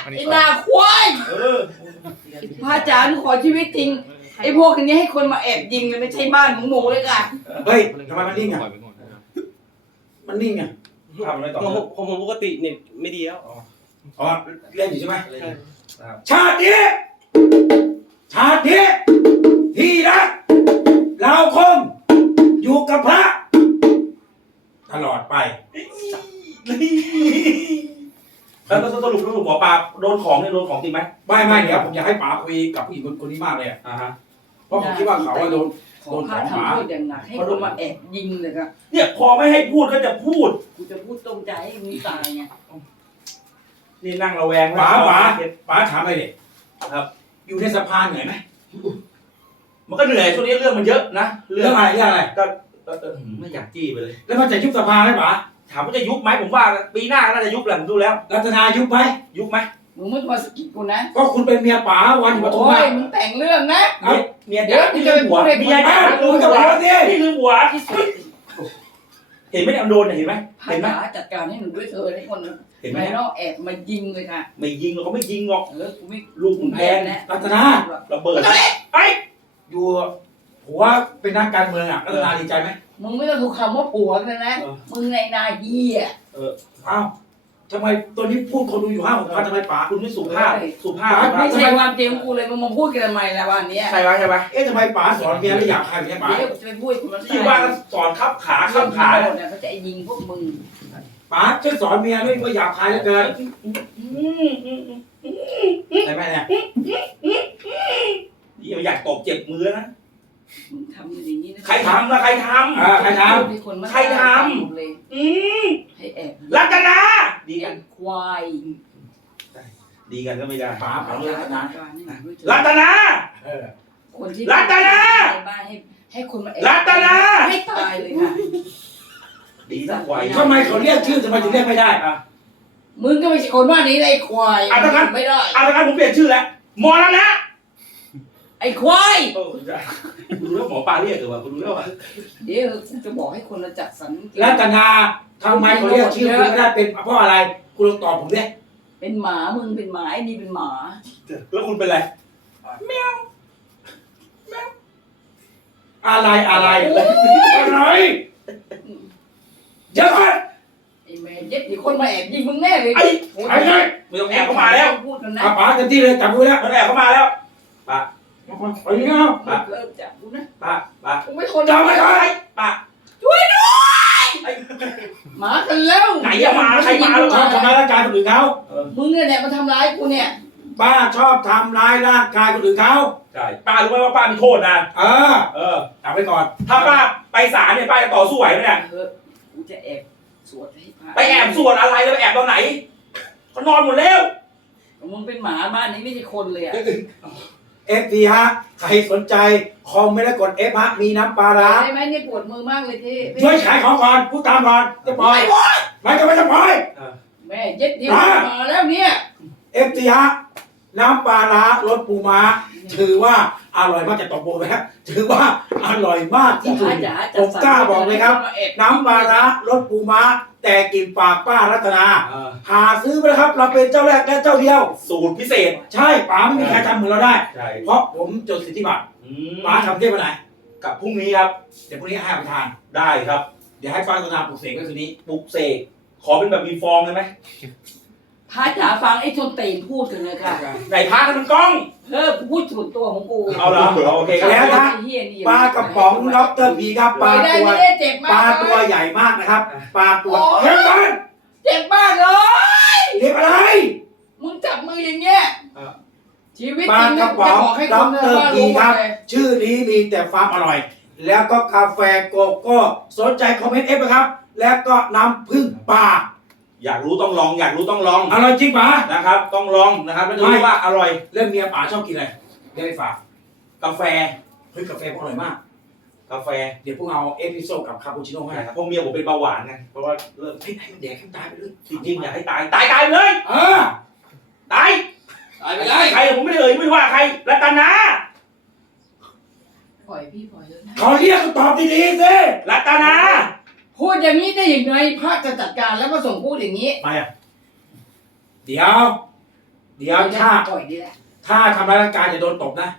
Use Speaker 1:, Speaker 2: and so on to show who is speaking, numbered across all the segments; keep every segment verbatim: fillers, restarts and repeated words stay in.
Speaker 1: ไอ้หน้าควายพระอาจารย์ขอชีวิตจริงไอ้พวกนี้ให้คนมาแอบยิงเลยไม่ใช่บ้านของหนูเลยค่ะ
Speaker 2: เฮ้ยทำไมมันนิ่งอ่ะมันนิ่งอ่ะ
Speaker 3: ทำอะไรต่อ
Speaker 4: ของผมปกติเน็ตไม่ดีแล้ว
Speaker 2: อ๋อเล่นอยู่ใช่ไหมชาตินี้ชาตินี้ที่รักเราคงอยู่กับพระตลอดไป
Speaker 3: แล้วก็สรุปสรุปหมอปลาโดนของเนี่ยโดนของจริงไหม
Speaker 2: ไม่ไม่เดี๋ยวผมอยากให้ป๋าคุยกับผู้หญิงคนนี้มากเลยอ่ะ
Speaker 3: อ่าฮะ
Speaker 2: เพราะผมคิดว่าเขาอะโดน
Speaker 1: ขอพระทำโทษอย่างหนักให้คนมาแอบยิงเลยค่ะ
Speaker 3: เนี่ยพอไม่ให้พูดก็จะพูด
Speaker 1: กูจะพูดตรงใจให้มึงตายไง
Speaker 3: นี่นั่งระแวง
Speaker 2: ป๋าป๋าป๋าถามอะไรเด็ก
Speaker 3: ครับ
Speaker 2: อยู่ในสภาเหนื่อยไหม
Speaker 3: มันก็เหนื่อยช่วงนี้เรื่องมันเยอะนะ
Speaker 2: เรื่องอะไรเรื่องอะไร
Speaker 3: ก็เออเออไม่อยากจี้ไปเลย
Speaker 2: แล้วมันจะยุบสภาไหมป๋า
Speaker 3: ถามว่าจะยุบไหมผมว่าปีหน้าน่าจะยุบแหละผมดูแล้ว
Speaker 2: รัตนายุบไหม
Speaker 3: ยุบไหม
Speaker 1: มึงไม่มาสะกิดกูนะ
Speaker 2: ก็คุณเป็นเมียป๋าวันอยู่ปทุม
Speaker 1: โอ้
Speaker 2: มาย
Speaker 1: มึงแต่งเรื่องนะ
Speaker 2: เอา
Speaker 3: เมีย
Speaker 1: เดี๋ยว
Speaker 3: นี่ลืมหัว
Speaker 1: เดี๋ยว
Speaker 3: เมีย
Speaker 1: จะ
Speaker 3: จ๋า
Speaker 1: ไปพู
Speaker 3: ลื
Speaker 1: ด
Speaker 3: ม
Speaker 1: กับ
Speaker 3: หัว
Speaker 2: เราสิ
Speaker 3: นี่ลืมหัว
Speaker 1: ที่สุด
Speaker 3: เห็นไหมเนี่ยมันโดนเนี่ยเห็นไหม
Speaker 1: พระ
Speaker 3: เห็นไหม
Speaker 1: จ๋าจัดการให้หนูด้วยเธอให้คน
Speaker 3: เห็นไหม
Speaker 1: ไม่
Speaker 3: เนี่ย
Speaker 1: นอกแอบมายิงเลยค่ะ
Speaker 3: ไม่ยิงหรอกเขาไม่ยิงหรอก
Speaker 1: เออกูไม่
Speaker 3: ลูกมึงแพง
Speaker 1: นะ
Speaker 2: รัตนา
Speaker 3: ระเบิดไอ้
Speaker 2: อยู่ผัวเป็นนักการเมืองอ่ะรัตนาดีใจไหม
Speaker 1: มึงไม่ต้องถูกคำว่าผัวกันนะมึงในนาเฮีย
Speaker 2: อ้าวทำไมตัวนี้พูดคนดูอยู่ห้าหกพันทำไมป๋า
Speaker 3: คุณไม่สุภาพสุภาพ
Speaker 1: ไม่ใช่ความจริงของกูเลยมึงมาพูดกันทำไมล่ะวันนี้
Speaker 3: ใช่ไหมใช่ไหม
Speaker 2: เอ๊ะทำไมป๋าสอนเมียแล้วอยากใครเนี่ยป๋า
Speaker 1: เดี๋ยวจะไปพูดกับมัน
Speaker 3: ที่ว่าสอนขับขาขับขา
Speaker 1: เนี่ยเขาจะยิงพวกมึง
Speaker 2: ป๋าช่วยสอนเมียด้วยว่าอยากใครแล้วเกินใช่ไหมเนี่ย
Speaker 3: เดี๋ยวอยากตบเจ็บมือนะ
Speaker 1: มึงทำอย่างนี้นะ
Speaker 3: ใครทำนะใครท
Speaker 2: อ่าใครท
Speaker 3: ำใครทำ
Speaker 1: เลย
Speaker 3: อืม
Speaker 1: ให้แอบ
Speaker 3: รัตนาดี
Speaker 1: ไอ้
Speaker 3: กัน
Speaker 1: ควาย
Speaker 3: ดีกันก็ไม่ได้
Speaker 2: ป๋าป๋าเรื่องรัตนา
Speaker 3: รัตนา
Speaker 2: เออ
Speaker 1: คนที่
Speaker 3: รัตนา
Speaker 1: บ้านให้ให้คนมาแอบ
Speaker 3: รัตนา
Speaker 1: ให้ตายเลยค่ะ
Speaker 3: ดีสักไว
Speaker 2: ทำไมเขาเรียกชื่อทำไมถึงเรียกไม่ได้
Speaker 3: อ่ะ
Speaker 1: มึงก็ไม่ใช่คนบ้านนี้ไอ้ควาย
Speaker 3: อ่ะถ้างั้น
Speaker 1: ไม่ได้
Speaker 3: เอาละกันผมเปลี่ยนชื่อแล้วมรณะ
Speaker 1: ไอ้ควาย
Speaker 3: เออได้คุณรู้แล้วหมอปลาเรียกหรือว่าคุณรู้แล้วว่า
Speaker 1: เดี๋ยวกูจะบอกให้คนมาจัดสรร
Speaker 2: รัตนาทำไมเขาเรียกชื่อคุณไม่ได้เป็นเพราะอะไร คุณลองตอบผมดิ
Speaker 1: เป็นหมามึงเป็นหมาไอ้นี่เป็นหมา
Speaker 3: แล้วคุณเป็นอะไร
Speaker 2: อะไรอะไรอะไรเดี๋ยวก่อน
Speaker 1: ไอ้แม่เย็ดมีคนมาแอบยิงมึงแน่เลย
Speaker 3: ไอ้
Speaker 1: โอ้ย
Speaker 2: ไอ้ไง
Speaker 3: ไม่ต้องแอบเข้ามาแล้ว
Speaker 1: พูดกันนะ
Speaker 2: อาป๋าเต็มที่เลยจับมือแล้ว
Speaker 3: มันแอบเข้ามาแล้วป้า
Speaker 2: ไปนี่เอา
Speaker 3: ป้า
Speaker 1: เริ่มจับกูนะ
Speaker 3: ป้าป้า
Speaker 1: กูไม่ทน
Speaker 2: จับไม่ได้
Speaker 3: ป้า
Speaker 1: หมากันแล้ว
Speaker 3: ไหนอะมาใครมา
Speaker 2: ชอบทำร้ายร่างกายคนอื่นเขา
Speaker 1: มึงเนี่ยแหละมาทำร้ายกูเนี่ย
Speaker 2: ป้าชอบทำร้ายร่างกายคนอื่นเขา
Speaker 3: ใช่ป้ารู้ไหมว่าป้ามีโทษนะ
Speaker 2: เออ
Speaker 3: เออ
Speaker 2: จับไว้ก่อน
Speaker 3: ถ้าป้าไปศาลเนี่ยป้าจะต่อสู้ไหวไหมเนี่ย
Speaker 1: เออกูจะแอบสวดให้พระ
Speaker 3: ไปแอบสวดอะไรแล้วไปแอบตอนไหนเขานอนหมดแล้ว
Speaker 1: มึงเป็นหมาบ้านนี้ไม่ใช่คนเลยอ่ะ
Speaker 2: เอฟทีฮะใครสนใจคอมไม่ได้กดเอฟฮะมีน้ำปลาร้า
Speaker 1: ได้ไหมเนี่ยปวดมือมากเลยที่
Speaker 2: ช่วยขายของก่อนพูดตามก่อนจะปล่อยไม่จะไม่จะปล่อย
Speaker 1: แม่เย็ดเดียวมาแล้วเนี่ย
Speaker 2: เอฟทีฮะน้ำปลาร้ารสปูม้าถือว่าอร่อยมากจะตบโบไหมครับถือว่าอร่อยมากที่สุด
Speaker 1: จ๋า
Speaker 2: ผมกล้าบอกเลยครับ
Speaker 1: มาแอบ
Speaker 2: น้ำปลาร้ารสปูม้าแต่กลินปากป้ารัตนา
Speaker 3: เออ
Speaker 2: หาซื้อไปนะครับ เราเป็นเจ้าแรกและเจ้าเดียว
Speaker 3: สูตรพิเศษ
Speaker 2: ใช่ป๋าไม่มีใครทำเหมือนเราได้
Speaker 3: ใช่
Speaker 2: เพราะผมจดสิทธิบัตร
Speaker 3: อืม
Speaker 2: ป๋าทำเที่ยววันไหน
Speaker 3: กับพรุ่งนี้ครับ
Speaker 2: เดี๋ยวพรุ่งนี้ให้เอาไปทาน
Speaker 3: ได้ครับ
Speaker 2: เดี๋ยวให้ป้ารัตนาปลุกเสกก็คืนนี้
Speaker 3: ปลุกเสกขอเป็นแบบมีฟองได้ไหม
Speaker 1: พระจ๋าฟังไอ้ชนตีนพูดกันเลยค่ะ
Speaker 3: ไหนพากันมันกล้อง
Speaker 1: เออพูดส่วนตัวของกู
Speaker 3: เอาเหรอเอาโอเคครับ
Speaker 2: แล้วนะ
Speaker 1: ไอ้เหี้ยนี่
Speaker 2: ปลากระป๋องด็อกเตอร์พีครับปลา
Speaker 1: ไม่ได้
Speaker 2: ตัว
Speaker 1: ไม่ได้เจ็บมาก
Speaker 2: ปลาตัวใหญ่มากนะครับปลาตัว
Speaker 1: โอ้
Speaker 2: เฮ้ยมัน
Speaker 1: เจ็บมากเลย
Speaker 2: เรียกอะไร
Speaker 1: มึงจับมืออย่างเงี้ยชีวิต
Speaker 2: ปลา
Speaker 1: จริง
Speaker 2: ก
Speaker 1: นะ
Speaker 2: ระ
Speaker 1: จะ
Speaker 2: ป๋อง
Speaker 1: บอกให้ค
Speaker 2: ด็อน ก
Speaker 1: ใน
Speaker 2: เตอร์
Speaker 1: บ้าน
Speaker 2: พี
Speaker 1: รู้หม
Speaker 2: ครั
Speaker 1: ด
Speaker 2: บ
Speaker 1: เลย
Speaker 2: ชื่อนี้มีแต่ความอร่อย แล้วก็กาแฟโกโก้สนใจคอมเมนต์เอฟนะครับ แล้วก็น้ำผึ้งปลา
Speaker 3: อยากรู้ต้องลอง อยากรู้ต้องลอง
Speaker 2: อร่อยจริงป๋า
Speaker 3: นะครับ ต้องลองนะครับแล้วจะรู้ว่าอร่อย
Speaker 2: เรื่องเมียป๋าชอบกินอะไรเดี๋ยวไปฝาก
Speaker 3: กาแฟ
Speaker 2: เฮ้ยกาแฟอร่อยมาก
Speaker 3: กาแฟ
Speaker 2: เดี๋ยวพวกเอาเอสพิโซกับคาปูชิโน่ให้
Speaker 3: นะครับเพราะเมียผมเป็นเบาหวานไงเพราะว่าเริ่ม
Speaker 2: เฮ้ยให้มันแดกให้มันตายไปเลย
Speaker 3: จริงๆอยากให้ตายตายตายไปเลย
Speaker 2: เออ
Speaker 3: ตาย
Speaker 2: ตายไปเลย
Speaker 3: ใครผมไม่ได้เอ่ยไม่ว่าใครรัตนา
Speaker 1: ปล่อยพี่ปล่อยเลยนะ
Speaker 2: เขาเรียกตอบดีๆสิ
Speaker 3: รัตนา
Speaker 1: พูดอย่างนี้ได้ยังไงพระจะจัดการแล้วก็ส่งพูดอย่างนี้
Speaker 2: ไปอ่ะเดี๋ยวเดี๋ยวถ้า
Speaker 1: ปล่อยดีแหละ
Speaker 2: ถ้าทำร้ายร่างกายจะโดนตบนะ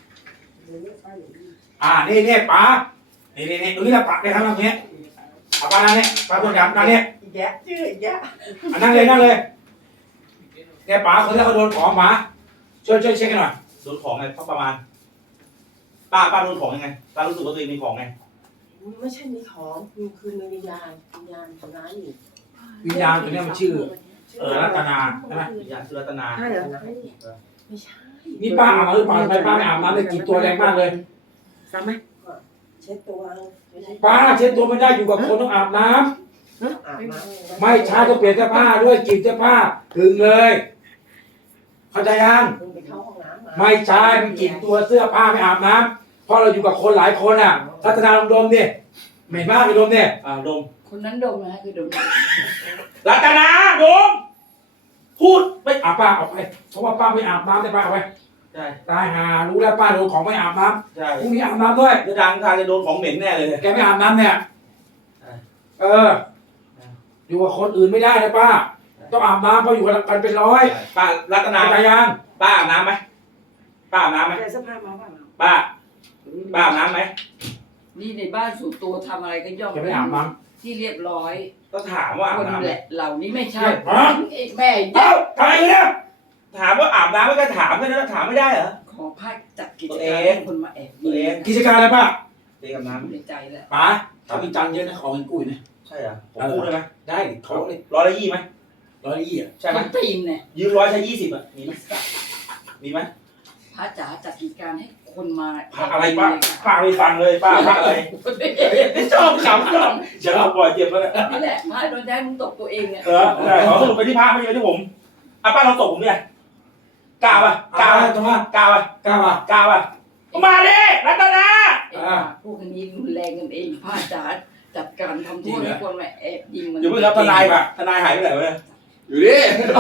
Speaker 2: อ่า นี่นี่ป๋านี่นี่นี่ตรงนี้แหละป๋าในทางตรงนี้เอาป๋านั่นนี่ป๋าคนดำนั่นนี่
Speaker 5: อีกแยะชื่ออีกแยะ
Speaker 2: อ่ะนั่งเลยนั่งเลยเนี่ยป๋าคนที่เขาโดนของป๋าช่วยช่วยเช็คกันหน่อย
Speaker 3: โดนของไงประมาณป้าป้าโดนของยังไงป้ารู้สึกว่าตัวเองมีของไง
Speaker 5: ไม่ใช่มีของคือคือมีวิญญาณวิญญาณทำร้ายอยู่
Speaker 2: วิญญาณตัวเนี้ยมันชื่อ เออรัตนาใช่ไหม
Speaker 3: วิญญาณสุรัตนา
Speaker 5: ใช่เหรอไม่ใช่
Speaker 2: นี่ป้าอาบน้ำหรือเปล่าทำไมป้าไม่อาบน้ำเลยกลิ่นตัวแรงมากเลย
Speaker 5: ซ้ำไหมเช็ดตัวไม่ใช่
Speaker 2: ป้าเช็ดตัวไม่ได้อยู่กับคนต้องอาบน้ำ
Speaker 5: อาบน้ำ
Speaker 2: ไม่ใช่ต้องเปลี่ยนเสื้อผ้าด้วยกลิ่นเสื้อผ้าถึงเลย เข้าใจยัง
Speaker 5: คุณไปเข้าห้องน้ำมา
Speaker 2: ไม่ใช่มันกลิ่นตัวเสื้อผ้าไม่อาบน้ำเพราะเราอยู่กับคนหลายคนอ่ะรัตนาลองดมดิเหม็นมากเลยดมเนี่ย
Speaker 3: อ่าดม
Speaker 1: คนนั้นดมนะคือดม
Speaker 3: รัตนาดมพูดไม่
Speaker 2: อาป้าเอาไปเพราะว่าป้าไม่อาบน้ำได้ป้าเอาไป
Speaker 3: ใช่
Speaker 2: ตายหารู้แล้วป้าโดนของไม่อาบน้
Speaker 3: ใช่
Speaker 2: ำพรุ่งนี้อาบน้ำด้วย
Speaker 3: จะดังทางจะโดนของเหม็นแน่เลย
Speaker 2: แกไม่อาบน้ำเนี่ย
Speaker 3: ใช่
Speaker 2: เออ อยู่กับคนอื่นไม่ได้นะป้า ต้องอาบน้ำเพราะอยู่กันเป็นร้อย
Speaker 3: ป้ารัตนา
Speaker 2: เข้าใจยัง
Speaker 3: ป้าอาบน้ำไหมป้าอาบน้ำไหม
Speaker 5: ใส่เสื้อผ้ามาบ้าง
Speaker 3: ป้าป้าอาบน้ำไหม
Speaker 1: นี่ในบ้านส่วนตัวทำอะไรก็ย่อม
Speaker 2: แกไม่อาบน้
Speaker 1: ที่เรียบร้อย
Speaker 3: ก็ถามว่าอา
Speaker 1: ค
Speaker 3: บ
Speaker 1: น
Speaker 3: น้ำไหม
Speaker 1: แหละเหล่านี้ไม่ใช่
Speaker 2: ฮะ
Speaker 1: ไอ้แม่
Speaker 2: ำเอ้าทำไมเนี่ย
Speaker 3: ถามว่าอาบน้ำไม่ก็ถามแค่นั้นถามไม่ได้เหรอ
Speaker 1: ขอพาจัดกิจ
Speaker 3: ตัวเอก
Speaker 1: ารง ให้คนมาแอบ
Speaker 3: ตัวเอง
Speaker 2: กิจการอะไรป้า
Speaker 3: เด็กอาบน้
Speaker 1: ในใจแล้ว
Speaker 2: ป๋าถ้ามีจังเยอะนะขอเงินกู้อีกนะ
Speaker 3: ำใช่เหรอผมพูดได้ไหม
Speaker 2: ได้ดิเขาเลย
Speaker 3: ร้อยละยี่ไหม
Speaker 2: ร้อยยี่อ่ะ
Speaker 3: ใช่ไหม
Speaker 1: คนตีนเนี่ย
Speaker 3: ยืมร้อยใช้ยี่สิบอ่ะมีไหมมีไหม
Speaker 1: พระจ๋าจัดกิจการให้คนมา
Speaker 3: พระอะไรป้าป้าไม่ฟังเลยป้าพระอะไรชอบขำชอบจะเอาบ่อยเจ็บแล้วเนี่ย
Speaker 1: นี่แหละพระโดนได้มึงตกตัวเองเนี่ย
Speaker 3: เออได้ขอสรุปไปที่พระไม่ใช่ไปที่ผมอ่ะป้าเราตกผมเนี่ยกล้าป่ะก
Speaker 2: กล้า
Speaker 3: ล้าป่ะ
Speaker 2: ตรงว่าก
Speaker 3: ล้าป่ะ
Speaker 2: กล้าป่ะ
Speaker 3: กล้าป่ะมาดิรัตนา
Speaker 1: ไอ้พวกพวกนี้รุนแรงกันเองพระจ๋าจัดการทำโทษให้คนมาแอบยิงมัน
Speaker 3: อยู่เพิ่งรับทนายป่ะทนายหายไปไหนวะเนี่ย
Speaker 4: อยู่ดิ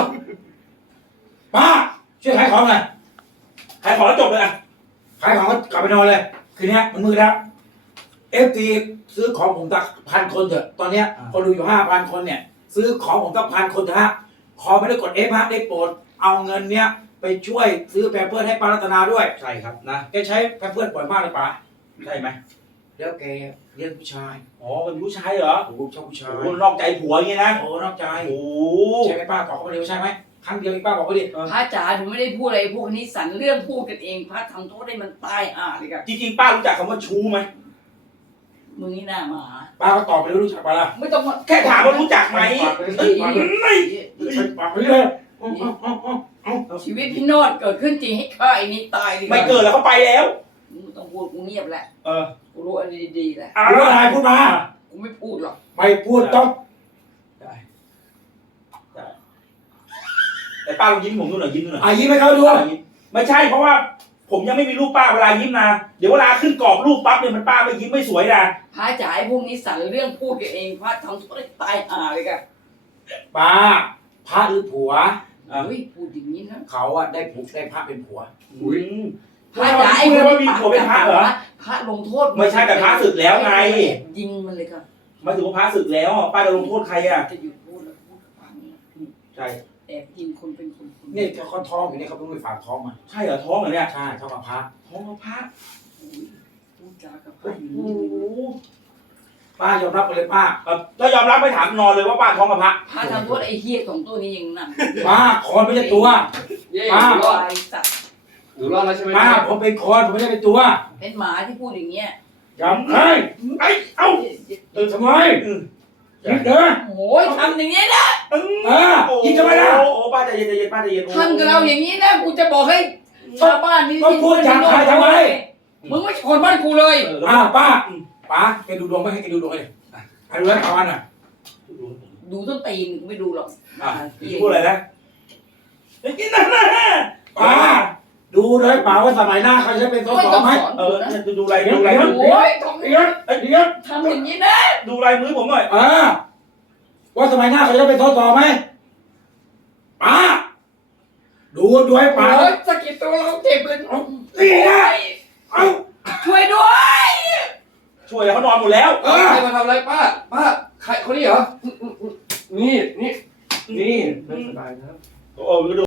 Speaker 2: ป้าช่วยขายของหน่อย
Speaker 3: หายของแล้วจบเลยอ่ะ
Speaker 2: ขายของก็กลับไปนอนเลย คืนนี้มันมืดแล้วเอฟทีซื้อของผมสักพันคนเถอะตอนเนี้ยคนดูอยู่ห้าพันคนเนี่ย ซื้อของผมสักพันคนเถอะฮะขอไม่ได้กดเอฟฮะได้โปรดเอาเงินเนี้ยไปช่วยซื้อแพมเพิร์สให้ป้ารัตนาด้วย
Speaker 3: ใช่ครับนะ
Speaker 2: แกใช้แพมเพิร์สบ่อยมากเลยป้า
Speaker 3: ใช่ไหม
Speaker 2: แล้วแกเลี้ยงผู้ชาย
Speaker 3: อ๋อเป็นผู้ชายเหรอ
Speaker 2: โอ้โหชอบผู้ชาย
Speaker 3: โอ้นอกใจผัวอย่างงี้นะ
Speaker 2: โอ้นอกใจ
Speaker 3: โอ้
Speaker 2: ใช่ไหมป้าบอกเขาไปเดียวใช่ไหมครั้งเดียวอีกป้าบอกเขาดิ
Speaker 1: พระจ๋าหนูไม่ได้พูดอะไรพวกนี้สันเรื่องพูดกันเองพระทำโทษให้มันตายอ่าเลยกัน
Speaker 3: จริงๆป้ารู้จักคำว่าชู้ไหม
Speaker 1: มึงนี่หน้าหมา
Speaker 2: ป้าก็ตอบไปแล้วรู้จักป้าละ
Speaker 1: ไม่ต้องมา
Speaker 3: แค่ถามว่ารู้จักไหม
Speaker 2: ปากไปเลย
Speaker 3: เอ้ย
Speaker 2: ปากไปเลย
Speaker 3: ไม่
Speaker 2: ปากไปเลยเอาเอาเอาเอา
Speaker 1: ชีวิตพี่โนดเกิดขึ้นจริงให้ฆ่าไอ้นี่ตายดีว่า
Speaker 3: ไม่เกิดแล้วเขาไปแล้ว
Speaker 1: มึงไม่ต้องพูดกูเงียบแหละ
Speaker 3: เออ
Speaker 1: กูรู้อะไรดีๆแหละ
Speaker 2: รู้อะไรพูดมา
Speaker 1: กูไม่พูดหรอก
Speaker 2: ไม่พูดต้อง
Speaker 3: แต่ป้าลองยิ้มผมดูหน่อยยิ้มดูหน่อย
Speaker 2: อายิ้มให้เขาดู
Speaker 3: ป้ายิ้มไม่ใช่เพราะว่าผมยังไม่มีรูปป้าเวลายิ้มนะเดี๋ยวเวลาขึ้นกรอบรูปปั๊บเนี่ยมันป้าไม่ยิ้มไม่สวยนะ
Speaker 1: พระจ๋าไอ้พวกนี้สันเรื่องพูดกันเองพระทำโทษให้ตายอ่าเลยกัน
Speaker 2: ป้าพระหรือผัว
Speaker 1: เฮ้ยพูดอย่างนี้นะ
Speaker 2: เขาอะได้ผัวได้พระเป็นผัว
Speaker 3: อุ้ย
Speaker 1: พระจ๋าไอ้พวก
Speaker 3: ว่ามี
Speaker 1: นี้
Speaker 3: ผัวเป็นพระเหรอ
Speaker 1: พระลงโทษ
Speaker 3: ไม่ใช่แต่พระศึกแล้วไง
Speaker 1: ยิงมันเลยค่ะ
Speaker 3: หมายถึงว่าพระศึกแล้วอ่ะป้าจะลงโทษใครอ่ะ
Speaker 1: จะหยุดพูดแล้วพูดฟัง
Speaker 3: ใช่
Speaker 1: แอบยิงคนเป็นคนคน
Speaker 2: นี่เขาท้องอยู่นี่เขาเพิ่งไปฝากท้องมา
Speaker 3: ใช่เหรอท้องเหรอเนี่ย
Speaker 2: ใช่ท้องกับพระ
Speaker 3: ท้องกับพระ
Speaker 1: พูดจากับพระอย่าง
Speaker 3: โอ้
Speaker 1: นี้
Speaker 3: โห
Speaker 2: ป้ายอมรับไปเลยป้า
Speaker 3: เอ่อถ้ายอมรับไม่ถามนอนเลยว่าป้าท้องกับพระ
Speaker 1: พระทำโทษไอ้เฮี้ยของตัวนี้ยังนั่น
Speaker 2: ป้าคนไม่ใช่ตัว
Speaker 4: เย้
Speaker 2: ป้า
Speaker 4: หนูรอด
Speaker 1: ไอ้สัตว์
Speaker 4: หนูรอดแล้วใช่ไหม
Speaker 2: ป้าผมเป็นคนผมไม่ได้เป็นตัว
Speaker 1: เป็นหมาที่พูดอย่างเงี้ย
Speaker 2: จำใคร
Speaker 3: ไอ้เอ้า
Speaker 2: ตื่นทำไม
Speaker 3: อืม
Speaker 2: ยิงเด้อ
Speaker 1: โอ้ยทำอย่างนี้นะ
Speaker 3: อืม
Speaker 2: เออยิงทำไมล่ะ
Speaker 3: โอ้โหป้าใจเย็นใจเย็นป้าใจเย็นโอ้
Speaker 1: ทำกับเราอย่างนี้นะกูจะบอกให้ชาวบ้านนี่
Speaker 2: ก็พูดจากใครทำไม
Speaker 1: มึงไม่ชนบ้านกูเลย
Speaker 3: เออแล้ว
Speaker 2: อ้าวป้าป้าแกดูดวงไหมให้แกดูดวงเลยให้ดูแล้วเอาวันน่ะ
Speaker 1: ดูต้นตีนกูไม่ดูหรอก
Speaker 3: อ่ะพูดอะไรนะไอ้กินนั่นนะ
Speaker 2: ป้าดูเลยป้าว่าสมัยหน้าเขาจะเป็นส
Speaker 1: ไม่
Speaker 2: ส
Speaker 1: ต้อง
Speaker 2: ไหม
Speaker 1: สอน
Speaker 3: เอ
Speaker 1: กู
Speaker 3: อ
Speaker 1: นะ
Speaker 3: ดูดูลายดูลายมือ
Speaker 1: โอ้ยทำ
Speaker 2: เดี๋ยวเดี๋ยว
Speaker 1: ทำอย่างนี้นะ
Speaker 3: ดูลายมือผมหน่อย
Speaker 2: เออว่าสมัยหน้าเขาจะเป็นสสไหมป้าดูดูให้ป้า
Speaker 1: โอ้ยสะกิดตัวเราเจ็บเลย
Speaker 2: นี่นะเอา
Speaker 1: ช่วยด้วย
Speaker 3: ช่วยเขานอนหมดแล้ว
Speaker 2: เออ
Speaker 4: ใครมาทำอะไรป้า ป้า ใครคนนี้เหรอ นี่ นี่ นี่ไม่สบายนะ
Speaker 3: โอ้ดู